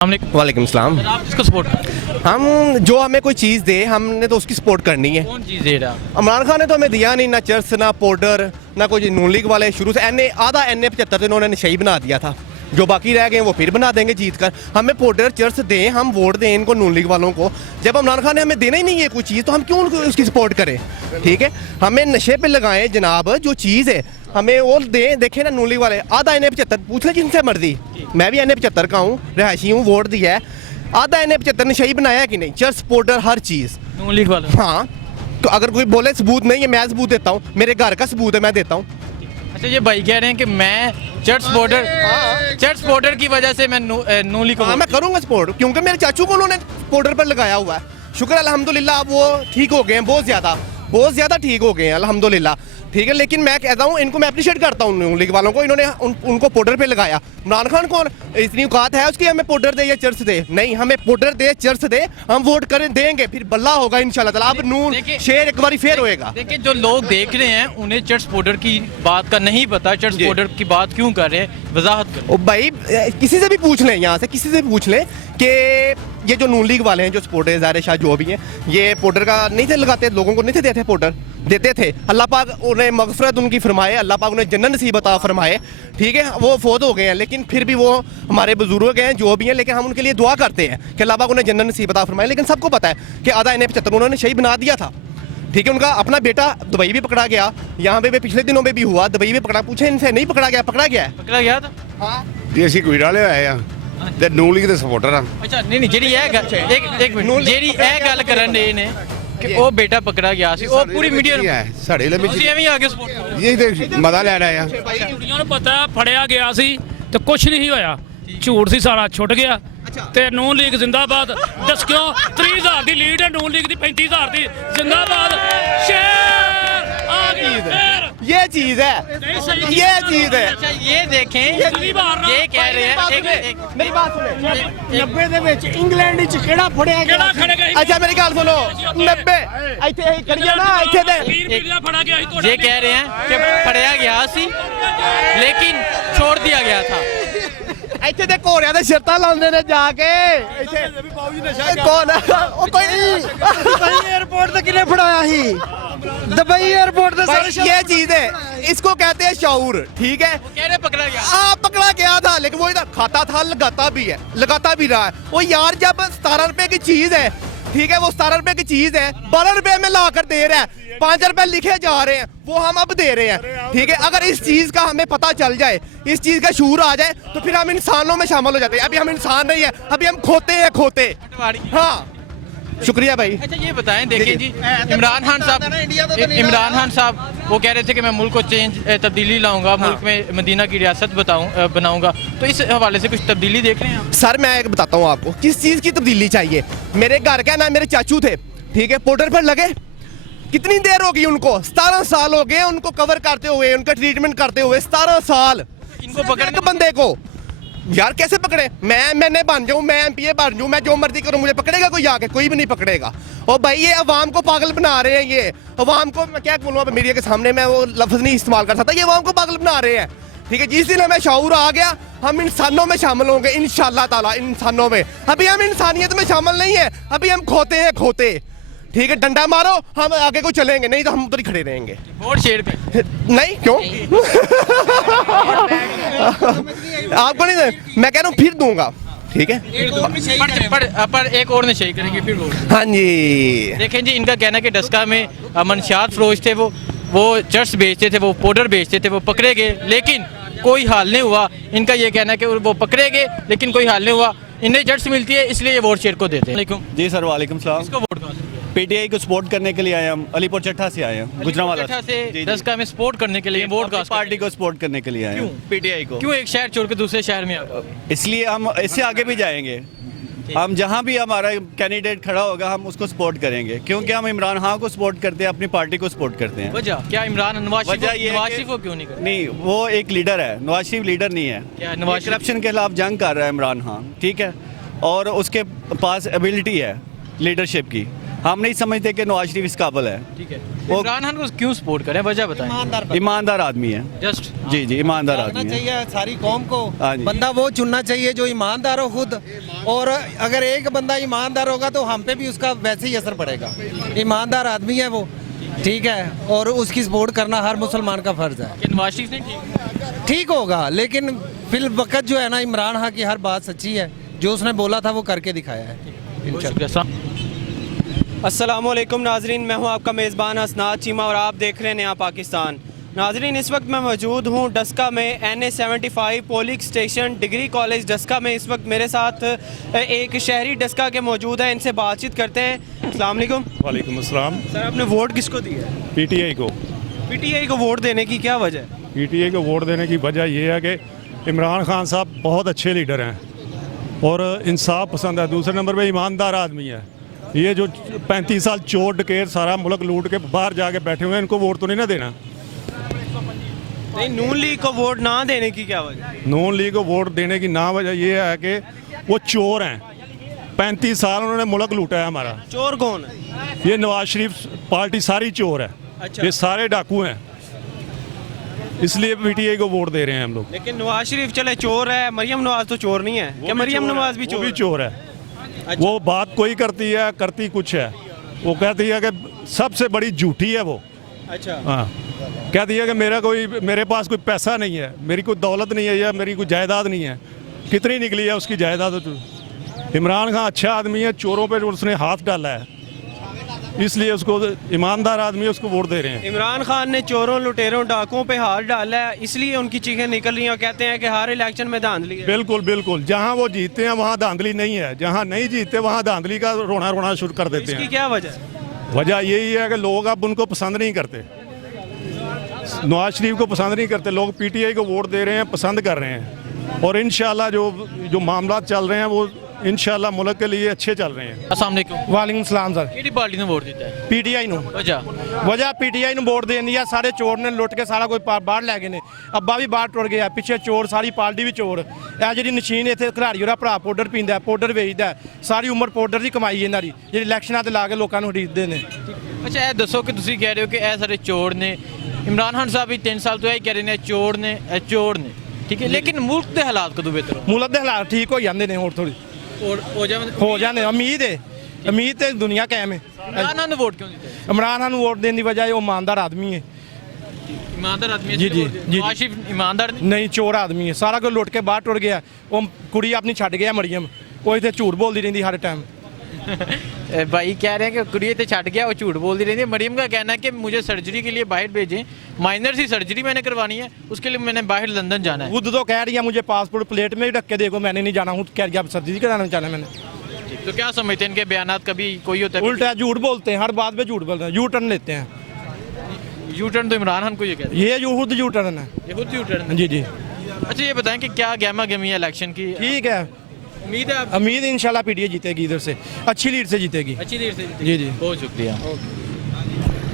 वालेकुम सलाम। आप किसको सपोर्ट करते हैं? हम जो हमें कोई चीज़ दे हमने तो उसकी सपोर्ट करनी है। कौन चीज़ दे रहा? इमरान खान ने तो हमें दिया नहीं, ना चर्च ना पाउडर ना कोई नून लीग वाले। शुरू से आधा NA 75 तो इन्होंने नशे ही बना दिया था। जो बाकी रह गए वो फिर बना देंगे जीत कर। हमें पाउडर चर्च दें, हम वोट दें इनको नून लीग वालों को। जब इमरान खान ने हमें देना ही नहीं है कोई चीज़ तो हम क्यों उनको उसकी सपोर्ट करें? ठीक है, हमें नशे पे लगाएं जनाब, जो चीज़ है हमें वो दें। देखें ना नून लीग वाले आधा NA 75 पूछ लें जिनसे मर्जी। मैं भी NA 75 का हूँ, रहायशी हूँ, वोट दिया है। आधा NA 75 ने सही बनाया कि नहीं? चर्च पाउडर हर चीज़ नून लीग वाले। हाँ, तो अगर कोई बोले सबूत नहीं है, मैं सबूत देता हूँ। मेरे घर का सबूत है, मैं देता हूँ। अच्छा, ये भाई कह रहे हैं कि मैं चर्च बॉर्डर की वजह से मैं नून लीग को हाँ, मैं करूँगा सपोर्ट, क्योंकि मेरे चाचू को उन्होंने पाउडर पर लगाया हुआ है। शुक्र अल्हम्दुलिल्लाह, अब वो ठीक हो गए हैं, बहुत ज़्यादा ठीक हो गए हैं अल्हम्दुलिल्लाह। ठीक है, लेकिन मैं कहता हूँ इनको मैं अप्रिशिएट करता हूँ नून लीग वालों को। इन्होंने उनको पाउडर पे लगाया। इमरान खान कौन इतनी औकात है उसकी हमें पाउडर दे या चर्च दे? नहीं, हमें पाउडर दे चर्च दे, हम वोट करें देंगे, फिर बल्ला होगा इंशाल्लाह ताला। अब नून शेर एक बार फेर होएगा। देखिए, जो लोग देख रहे हैं उन्हें चर्च बॉर्डर की बात का नहीं पता। चर्च बॉर्डर की बात क्यों कर रहे हैं, वजाहत करें। ओ भाई, किसी से भी पूछ लें, यहाँ से किसी से भी पूछ लें कि ये जो नून लीग वाले हैं, जो सपोर्टर ज़ाहिर शाह जो भी हैं, ये पाउडर का नहीं थे लगाते, लोगों को नहीं थे देते पाउडर, देते थे। अल्लाह पाक उन्हें मगफरत उनकी फरमाए, अल्लाह पाक उन्हें जन्नत नसीब अता फरमाए। ठीक है, वो फौत हो गए हैं, लेकिन फिर भी वो हमारे बुजुर्ग हैं जो भी हैं, लेकिन हम उनके लिए दुआ करते हैं कि अल्लाह पाक उन्हें जन्नत नसीब अता फरमाए। लेकिन सबको पता है कि आधा NA 75 उन्होंने सही बना दिया था। ठीक है, उनका अपना बेटा दुबई भी पकड़ा गया, यहाँ पे भी पिछले दिनों में भी हुआ, दुबई में पकड़ा। पूछे इनसे, नहीं पकड़ा गया? पकड़ा गया है। पकड़ा गया था। हाँ, ਜੀ ਅਸੀਂ ਕੋਈ ਡਾਲੇ ਆਏ ਆ ਤੇ ਨੂਨ ਲੀਗ ਦੇ ਸਪੋਰਟਰ ਆ। अच्छा, नहीं ਜਿਹੜੀ ਇਹ ਗੱਲ ਇੱਕ ਮਿੰਟ, ਜਿਹੜੀ ਇਹ ਗੱਲ ਕਰਨ ਦੇ ਨੇ ਕਿ ਉਹ ਬੇਟਾ ਪਕੜਾ ਗਿਆ ਸੀ, ਉਹ ਪੂਰੀ ਮੀਡੀਆ ਨੂੰ ਹੈ ਸਾਡੇ ਲਈ ਤੁਸੀਂ ਐਵੇਂ ਹੀ ਆ ਕੇ ਸਪੋਰਟ ਕਰੋ। ਇਹ ਤੇ ਮਜ਼ਾ ਲੈਣ ਆਏ ਆ। ਕੁੜੀਆਂ ਨੂੰ ਪਤਾ ਫੜਿਆ ਗਿਆ ਸੀ ਤੇ ਕੁਝ ਨਹੀਂ ਹੋਇਆ, ਝੂਠ ਸੀ ਸਾਰਾ, ਛੁੱਟ ਗਿਆ। ਤੇ ਨੂਨ ਲੀਗ ਜ਼ਿੰਦਾਬਾਦ। ਦੱਸ ਕਿਉਂ 30,000 ਦੀ ਲੀਡ ਹੈ ਨੂਨ ਲੀਗ ਦੀ, 35,000 ਦੀ ਜ਼ਿੰਦਾਬਾਦ। ਸ਼ੇਰ ਆ ਗਿਆ ਫੇਰ। ये चीज़ है, ये चीज़ है। अच्छा, ये देखें, ये कह रहे हैं मेरी बात सुने। 90 ਦੇ ਵਿੱਚ ਇੰਗਲੈਂਡ ਵਿੱਚ ਕਿਹੜਾ ਫੜਿਆ ਗਿਆ? ਕਿਹੜਾ ਖੜੇਗਾ? अच्छा मेरी गल सुनो, 90 ਇੱਥੇ ਹੀ ਖੜੀਆਂ ਨਾ, ਇੱਥੇ ਤੇ ਫੜਾ ਗਿਆ ਸੀ। ये कह रहे हैं कि पढ़ाया गया सी लेकिन छोड़ दिया गया था। ਇੱਥੇ ਤੇ ਘੋੜਿਆਂ ਦੇ ਸ਼ਰਤਾਂ ਲਾਉਂਦੇ ਨੇ ਜਾ ਕੇ। ਇੱਥੇ ਕੌਣ? ਉਹ ਕੋਈ ਨਹੀਂ। ਦੁਬਈ 에ਅਰਪੋਰਟ ਤੇ ਕਿਨੇ ਫੜਾਇਆ ਸੀ? ਦੁਬਈ 에ਅਰਪੋर्ट ਤੇ भाई, ये चीज है, इसको कहते हैं शऊर। ठीक है, कह रहे पकड़ा गया। हाँ, पकड़ा गया था, लेकिन वो इधर खाता था, लगाता भी है, लगाता भी रहा है। वो यार जब 17 रुपए की चीज है, ठीक है, वो 17 रुपए की चीज है 12 रुपए में ला कर दे रहा है, 5 रुपए लिखे जा रहे हैं, वो हम अब दे रहे हैं। ठीक है, अगर इस चीज का हमें पता चल जाए, इस चीज का शूर आ जाए, तो फिर हम इंसानों में शामिल हो जाते हैं। अभी हम इंसान नहीं है, अभी हम खोते हैं, खोते। हाँ, शुक्रिया भाई। अच्छा, ये बताएं, देखिए जी, इमरान खान साहब वो कह रहे थे कि मैं मुल्क को तब्दीली लाऊंगा, मुल्क में मदीना की रियासत बनाऊंगा, तो इस हवाले से कुछ तब्दीली देख रहे हैं आप? सर मैं एक बताता हूँ आपको किस चीज़ की तब्दीली चाहिए। मेरे घर का ना मेरे चाचू थे, ठीक है, पाउडर पर लगे। कितनी देर हो गई उनको? 17 साल हो गए उनको कवर करते हुए, उनका ट्रीटमेंट करते हुए 17 साल। इनको पकड़ने एक बंदे को यार कैसे पकड़े? मैंने बन जाऊं, मैं MPA बन जाऊं, मैं जो मर्जी करूं, मुझे पकड़ेगा कोई आके? कोई भी नहीं पकड़ेगा। और भाई ये अवाम को पागल बना रहे हैं। ये अवाम को मैं क्या बोलूँ, अब मीडिया के सामने मैं वो लफ्ज़ नहीं इस्तेमाल कर सकता। ये अवाम को पागल बना रहे हैं। ठीक है, जिस दिन हमें शऊर आ गया हम इंसानों में शामिल होंगे इंशाल्लाह ताला, इंसानों में। अभी हम इंसानियत में शामिल नहीं है, अभी हम खोते हैं, खोते। ठीक है, डंडा मारो, हम आगे को चलेंगे, नहीं तो हम उधर ही खड़े रहेंगे। वोट शेयर पे नहीं क्यों? आपको नहीं दे, मैं कह रहा हूँ फिर दूंगा। ठीक है, पर एक और नशे करेंगे फिर वोट। हाँ जी। देखें जी, इनका कहना है कि डस्का में मनशियात फरोश थे, वो चर्च बेचते थे, वो पाउडर बेचते थे, वो पकड़े गए लेकिन कोई हाल नहीं हुआ। इनका ये कहना है कि वो पकड़े गए लेकिन कोई हाल नहीं हुआ, इन्हें चर्च मिलती है इसलिए ये वोट शेयर को देते हैं। जी सर, वालेकुम सलाम। इसको वोट कहाँ से? PTI को सपोर्ट करने के लिए आए हम, अलीपुर चट्टा से आए हैं, गुजरांवाला अच्छा से जी, जी। दस्का में सपोर्ट करने के लिए वोट अपनी कास्ट पार्टी को सपोर्ट करने के लिए आए हैं, PTI को। क्यों एक शहर छोड़ के दूसरे शहर में आ गए? इसलिए हम इससे आगे भी जाएंगे। हम जहाँ भी हमारा कैंडिडेट खड़ा होगा हम उसको सपोर्ट करेंगे, क्योंकि हम इमरान खान को सपोर्ट करते हैं, अपनी पार्टी को सपोर्ट करते हैं। वजह क्या? इमरान नवाज वजह ये है शरीफ को क्यों नहीं करते? नहीं, वो एक लीडर है, नवाज शरीफ लीडर नहीं है। क्या नवाज शरीफ? करप्शन के खिलाफ जंग कर रहा है इमरान खान, ठीक है, और उसके पास एबिलिटी है लीडरशिप की। हम नहीं समझते कि नवाज शरीफ इस काबिल है। ठीक है, वो- इमरान खान को क्यों सपोर्ट करें, वजह बताएं। ईमानदार आदमी है। जस्ट जी जी, ईमानदार करना आदमी है। चाहिए सारी कौम को। हाँ जी। बंदा वो चुनना चाहिए जो ईमानदार हो खुद, और अगर एक बंदा ईमानदार होगा तो हम पे भी उसका वैसे ही असर पड़ेगा। ईमानदार आदमी है वो, ठीक है, और उसकी सपोर्ट करना हर मुसलमान का फर्ज है। कि नवाज शरीफ ने ठीक ठीक होगा, लेकिन फिल वक्त जो है ना, इमरान खान की हर बात सच्ची है, जो उसने बोला था वो करके दिखाया है। इंशाल्लाह। अस्सलामुअलैकुम नाजरीन, मैं हूं आपका मेज़बान असनाद चीमा और आप देख रहे हैं नया पाकिस्तान। नाजरीन, इस वक्त मैं मौजूद हूं डस्का में NA75 polling station degree college Daska में। इस वक्त मेरे साथ एक शहरी डस्का के मौजूद हैं, इनसे बातचीत करते हैं। अस्सलाम वालेकुम। वालेकुम अस्सलाम। सर, आपने वोट किसको दिया है? पीटीआई को। PTI को वोट देने की क्या वजह है? पीटीआई को वोट देने की वजह यह है कि इमरान खान साहब बहुत अच्छे लीडर हैं और इंसाफ पसंद है। दूसरे नंबर पे ईमानदार आदमी है। ये जो 35 साल चोर डकैत सारा मुल्क लूट के बाहर जाके बैठे हुए हैं, इनको वोट तो नहीं ना देना। नहीं, नून लीग को वोट ना देने की क्या वजह? नून लीग को वोट देने की ना वजह यह है कि वो चोर हैं। 35 साल उन्होंने मुल्क लूटा है हमारा। चोर कौन है? ये नवाज शरीफ पार्टी सारी चोर है। अच्छा। ये सारे डाकू हैं, इसलिए पीटीआई को वोट दे रहे हैं हम लोग। लेकिन नवाज शरीफ चले चोर है, मरियम नवाज तो चोर नहीं है। क्या मरियम नवाज भी वो चोर भी है? चोर है। वो बात कोई करती है, करती कुछ है। वो कहती है कि सबसे बड़ी झूठी है वो। अच्छा। हाँ, कहती है कि मेरे पास कोई पैसा नहीं है, मेरी कोई दौलत नहीं है या मेरी कोई जायदाद नहीं है। कितनी निकली है उसकी जायदाद? इमरान खान अच्छा आदमी है, चोरों पे उसने हाथ डाला है, इसलिए उसको ईमानदार आदमी है, उसको वोट दे रहे हैं। इमरान खान ने चोरों लुटेरों डाकुओं पे हाथ डाला है, इसलिए उनकी चीखें निकल रही हैं और कहते हैं कि हर इलेक्शन में धांधली है। बिल्कुल बिल्कुल, जहाँ वो जीतते हैं वहाँ धांधली नहीं है, जहाँ नहीं जीतते वहाँ धांधली का रोना शुरू कर देते इसकी हैं। क्या वजह है? वजह यही है कि लोग अब उनको पसंद नहीं करते, नवाज शरीफ को पसंद नहीं करते लोग। पीटीआई को वोट दे रहे हैं, पसंद कर रहे हैं, और इंशाल्लाह जो मामला चल रहे हैं वो इंशाल्लाह मुल्क के लिए अच्छे चल रहे हैं। अस्सलाम वालेकुम। ਵਾਲੇਕੁਮ ਸਲਾਮ ਸਰ। ਕਿਹੜੀ ਪਾਰਟੀ ਨੂੰ ਵੋਟ ਦਿੱਤਾ ਹੈ? ਪੀਟੀਆਈ ਨੂੰ ਵਜ੍ਹਾ ਵਜ੍ਹਾ ਪੀਟੀਆਈ ਨੂੰ ਵੋਟ ਦੇਣ ਦੀ ਆ, ਸਾਰੇ ਚੋਰ ਨੇ ਲੁੱਟ ਕੇ ਸਾਰਾ ਕੋਈ ਬਾਹਰ ਲੈ ਗਏ ਨੇ। ਅੱਬਾ ਵੀ ਬਾਹਰ ਟੁਰ ਗਿਆ, ਪਿੱਛੇ ਚੋਰ, ਸਾਰੀ ਪਾਰਟੀ ਵੀ ਚੋਰ। ਇਹ ਜਿਹੜੀ ਨਸ਼ੀਨ ਇੱਥੇ ਖਿਡਾਰੀ ਉਹਦਾ ਭਰਾ ਪਾਊਡਰ ਪੀਂਦਾ, ਪਾਊਡਰ ਵੇਚਦਾ, ਸਾਰੀ ਉਮਰ ਪਾਊਡਰ ਦੀ ਕਮਾਈ ਇਹਨਾਂ ਦੀ, ਜਿਹੜੀ ਇਲੈਕਸ਼ਨਾਂ ਤੇ ਲਾ ਕੇ ਲੋਕਾਂ ਨੂੰ ਖਰੀਦਦੇ ਨੇ। ਅੱਛਾ, ਇਹ ਦੱਸੋ ਕਿ ਤੁਸੀਂ ਕਹਿ ਰਹੇ ਹੋ ਕਿ ਇਹ ਸਾਰੇ ਚੋਰ ਨੇ। ਇਮਰਾਨ ਖਾਨ ਸਾਹਿਬ ਵੀ 3 ਸਾਲ ਤੋਂ ਇਹ ਕਹਿ ਰਹੇ ਨੇ ਚੋਰ ਨੇ, ਇਹ ਚੋਰ ਨੇ, ਠੀਕ ਹੈ, ਲੇਕਿਨ ਮੁਲਕ ਦੇ ਹਾਲਾਤ ਕਦੋਂ ਬਿਹਤਰ ਹੋ? ਮੁਲਕ ਦੇ ਹਾਲਾਤ ਠੀਕ ਹੋ ਜਾਂਦੇ ਨੇ ਹੋਰ ਥੋੜੀ ਹੋ ਜਾਵੇ ਹੋ ਜਾਂਦੇ। ਉਮੀਦ ਤੇ ਦੁਨੀਆ ਕਾਇਮ ਹੈ। ਇਮਰਾਨ ਖਾਨ ਨੂੰ ਵੋਟ ਕਿਉਂ ਦਿੱਤਾ? ਇਮਰਾਨ ਖਾਨ ਨੂੰ ਵੋਟ ਦੇਣ ਦੀ ਵਜ੍ਹਾ ਇਹ ਉਹ ਇਮਾਨਦਾਰ ਆਦਮੀ ਹੈ। ਇਮਾਨਦਾਰ ਆਦਮੀ ਹੈ। ਜੀ, ਜੀ, ਜੀ। ਨਵਾਜ਼ ਸ਼ਰੀਫ ਇਮਾਨਦਾਰ ਨਹੀਂ। ਨਹੀਂ, ਚੋਰ ਆਦਮੀ ਹੈ, ਸਾਰਾ ਕੁਝ ਲੁੱਟ ਕੇ ਬਾਹਰ ਟੁਰ ਗਿਆ। ਉਹ ਕੁੜੀ ਆਪਣੀ ਛੱਡ ਗਿਆ ਮਰੀਮ, ਉਹ ਇੱਥੇ ਝੂਠ ਬੋਲਦੀ ਰਹਿੰਦੀ ਹਰ टाइम। भाई कह रहे हैं कि कुड़िए तो छट गया, वो झूठ बोलती रहती है। मरियम का कहना है कि मुझे सर्जरी के लिए बाहर भेजें, माइनर सी सर्जरी मैंने करवानी है, उसके लिए मैंने बाहर लंदन जाना है। खुद तो कह रही है मुझे पासपोर्ट प्लेट में ही रख के देखो, मैंने नहीं जाना हूँ, कह रही है सर्जरी कराना चाहना मैंने। तो क्या समझते हैं इनके बयानात कभी कोई होता है? उल्टा झूठ बोलते हैं, हर बात पे झूठ बोलते हैं, यू टर्न लेते हैं। यू टर्न तो इमरान खान को ये कहते ये जो खुद यू टर्न है। हैं, ये खुद यू टर्न। जी जी, अच्छा, ये बताएं कि क्या गहमा गहमी है इलेक्शन की? ठीक है। उम्मीद है आप उम्मीद इंशाल्लाह पीटीआई जीतेगी, इधर से अच्छी लीड से जीतेगी। अच्छी देर से? जी जी। बहुत शुक्रिया।